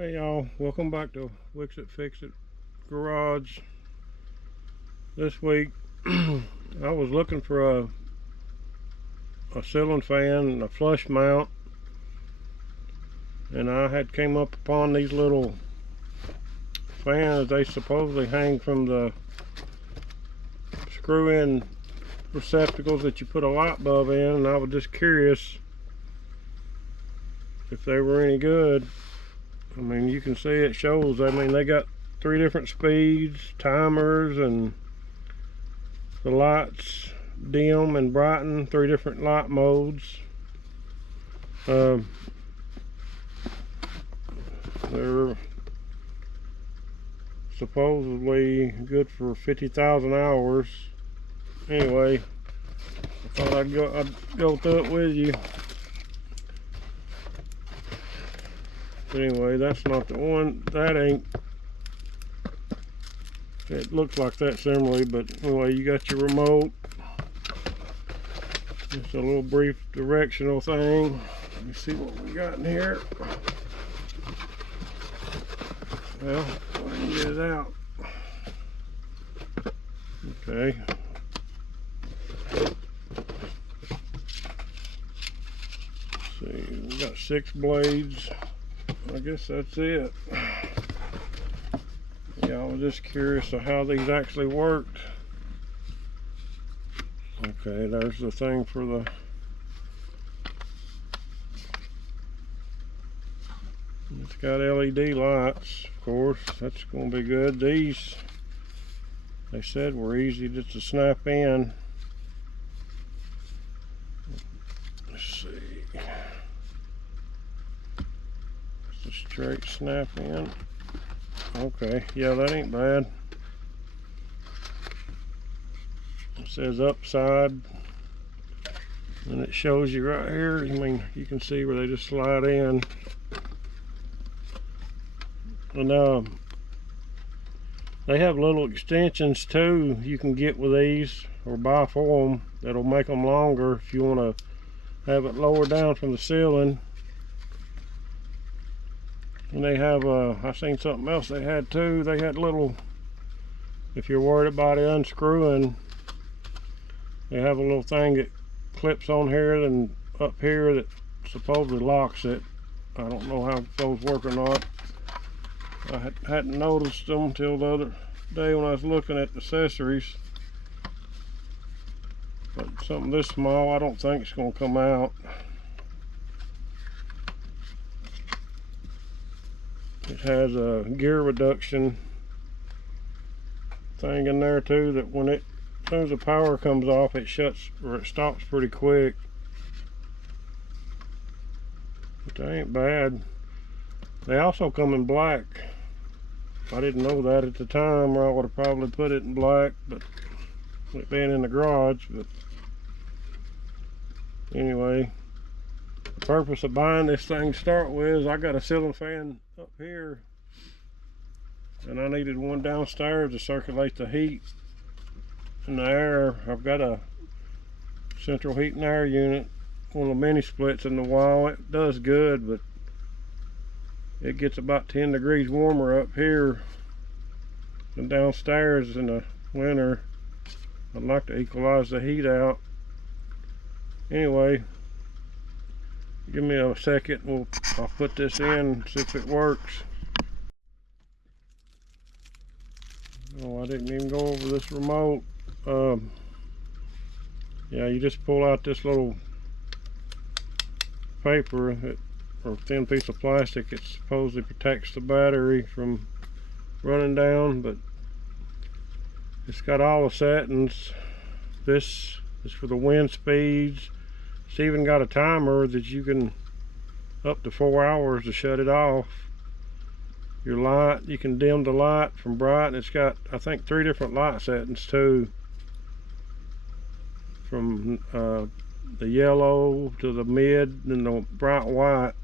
Hey y'all, welcome back to Wix It Fix It Garage. This week I was looking for a ceiling fan and a flush mount, and I had came up upon these little fans. They supposedly hang from the screw-in receptacles that you put a light bulb in, and I was just curious if they were any good. I mean, you can see it shows. I mean, they got 3 different speeds, timers, and the lights dim and brighten, 3 different light modes. They're supposedly good for 50,000 hours. Anyway, I thought I'd go through it with you. But anyway, that's not the one. That ain't. It looks like that similarly, but anyway, you got your remote. Just a little brief directional thing. Let me see what we got in here. Well, go ahead and get it out. Okay. Let's see, we got 6 blades. I guess that's it. Yeah, I was just curious of how these actually worked. Okay, there's the thing for the it's got LED lights, of course. That's going to be good. These, they said, were easy just to snap in. Let's see. It's a straight snap in. Okay, yeah, that ain't bad. It says upside, and it shows you right here. I mean, you can see where they just slide in. And they have little extensions too you can get with these, or buy for them, that'll make them longer if you want to have it lower down from the ceiling. And they have I seen something else they had too. They had little, if you're worried about it unscrewing, they have a little thing that clips on here and up here that supposedly locks it. I don't know how those work or not. I hadn't noticed them until the other day when I was looking at the accessories. But something this small, I don't think it's going to come out. It has a gear reduction thing in there too, that when as soon as the power comes off, it shuts, or it stops pretty quick. But they ain't bad. They also come in black. I didn't know that at the time, or I would have probably put it in black, but it being in the garage. But anyway, the purpose of buying this thing to start with is I got a ceiling fan up here, and I needed one downstairs to circulate the heat and the air. I've got a central heat and air unit, one of the mini splits in the wall. It does good, but it gets about 10 degrees warmer up here than downstairs in the winter. I'd like to equalize the heat out. Anyway, give me a second, I'll put this in, see if it works. Oh, I didn't even go over this remote. Yeah, you just pull out this little paper, or thin piece of plastic. It supposedly protects the battery from running down, but it's got all the settings. This is for the wind speeds. It's even got a timer that you can, up to 4 hours to shut it off. Your light, you can dim the light from bright, and it's got, I think, 3 different light settings too, from the yellow to the mid and the bright white.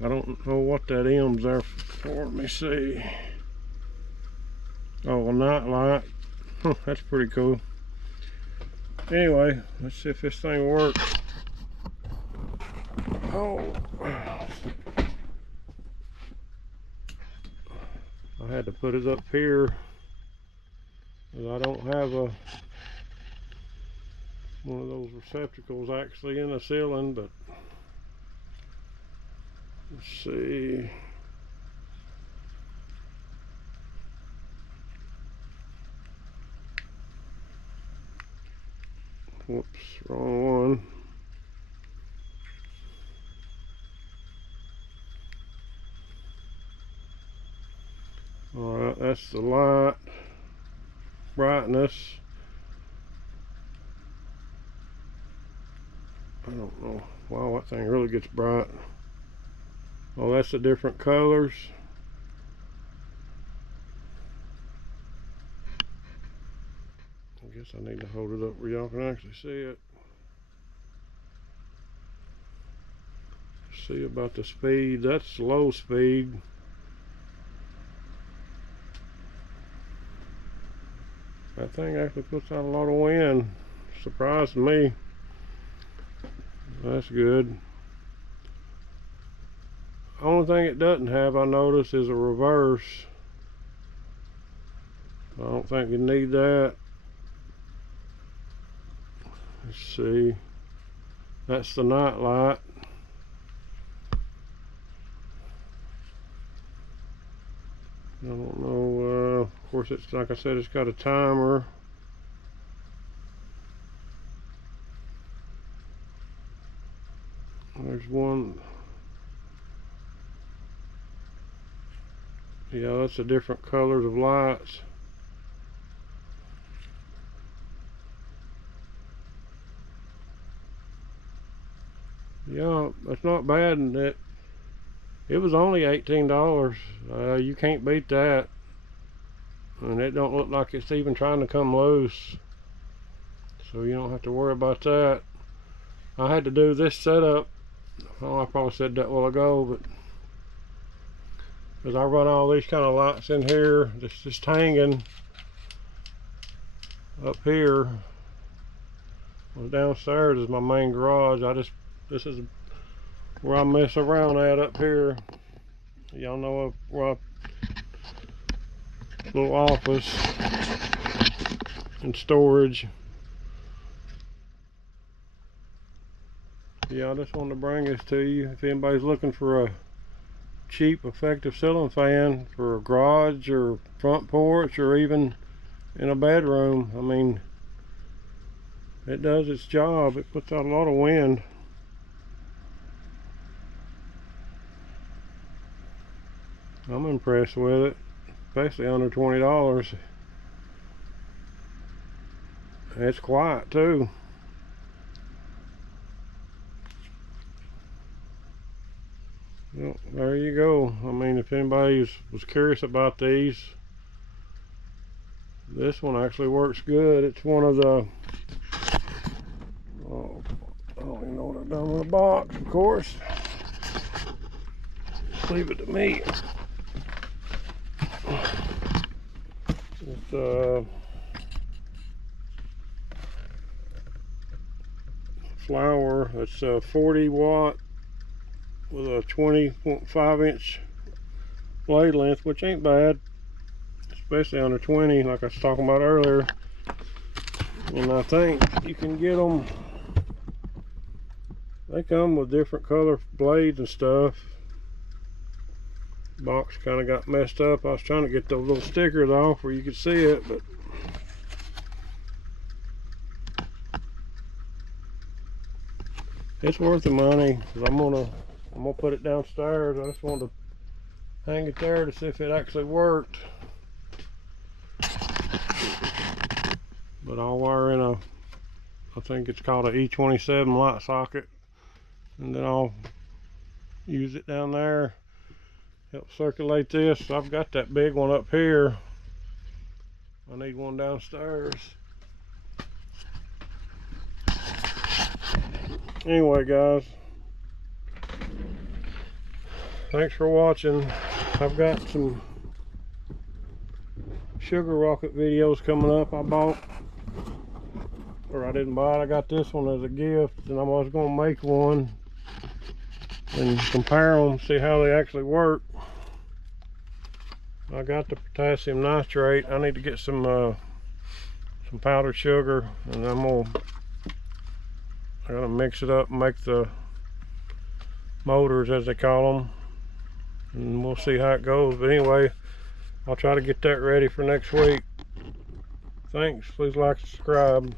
I don't know what that M's there for. Let me see. Oh, a night light. That's pretty cool. Anyway, let's see if this thing works. Oh, I had to put it up here because I don't have one of those receptacles actually in the ceiling. But let's see. Whoops, wrong one. Alright, that's the light brightness. I don't know. Wow, that thing really gets bright. Oh, that's the different colors. I guess I need to hold it up where y'all can actually see it. See about the speed. That's low speed. That thing actually puts out a lot of wind. Surprised me. That's good. Only thing it doesn't have, I noticed, is a reverse. I don't think you need that. Let's see. That's the night light. I don't know. Of course, it's like I said, it's got a timer. There's one. Yeah, that's the different colors of lights. Yeah, that's not bad. And it was only $18. You can't beat that. And it don't look like it's even trying to come loose. So you don't have to worry about that. I had to do this setup. Oh, I probably said that a while ago, but because I run all these kind of lights in here, just hanging up here. Well, downstairs is my main garage. This is where I mess around at up here. Y'all know where little office and storage. Yeah, I just wanted to bring this to you. If anybody's looking for a cheap, effective ceiling fan for a garage or front porch or even in a bedroom, I mean, it does its job. It puts out a lot of wind. I'm impressed with it, especially under $20. It's quiet too. Well, there you go. I mean, if anybody was curious about these, this one actually works good. It's one of the, oh, I don't even know what I've done with the box, of course. Leave it to me. It's flower. It's a 40 watt with a 20.5 inch blade length, which ain't bad, especially under 20, like I was talking about earlier. And I think you can get them, they come with different color blades and stuff. Box kind of got messed up. I was trying to get those little stickers off where you could see it, but it's worth the money. I'm gonna put it downstairs. I just wanted to hang it there to see if it actually worked. But I'll wire in I think it's called a E27 light socket, and then I'll use it down there. Help circulate this. I've got that big one up here. I need one downstairs. Anyway, guys, thanks for watching. I've got some sugar rocket videos coming up. I bought, or I didn't buy it, I got this one as a gift, and I was going to make one and compare them, see how they actually work. I got the potassium nitrate. I need to get some powdered sugar, and I gotta mix it up and make the motors, as they call them, and we'll see how it goes. But anyway, I'll try to get that ready for next week. Thanks. Please like and subscribe.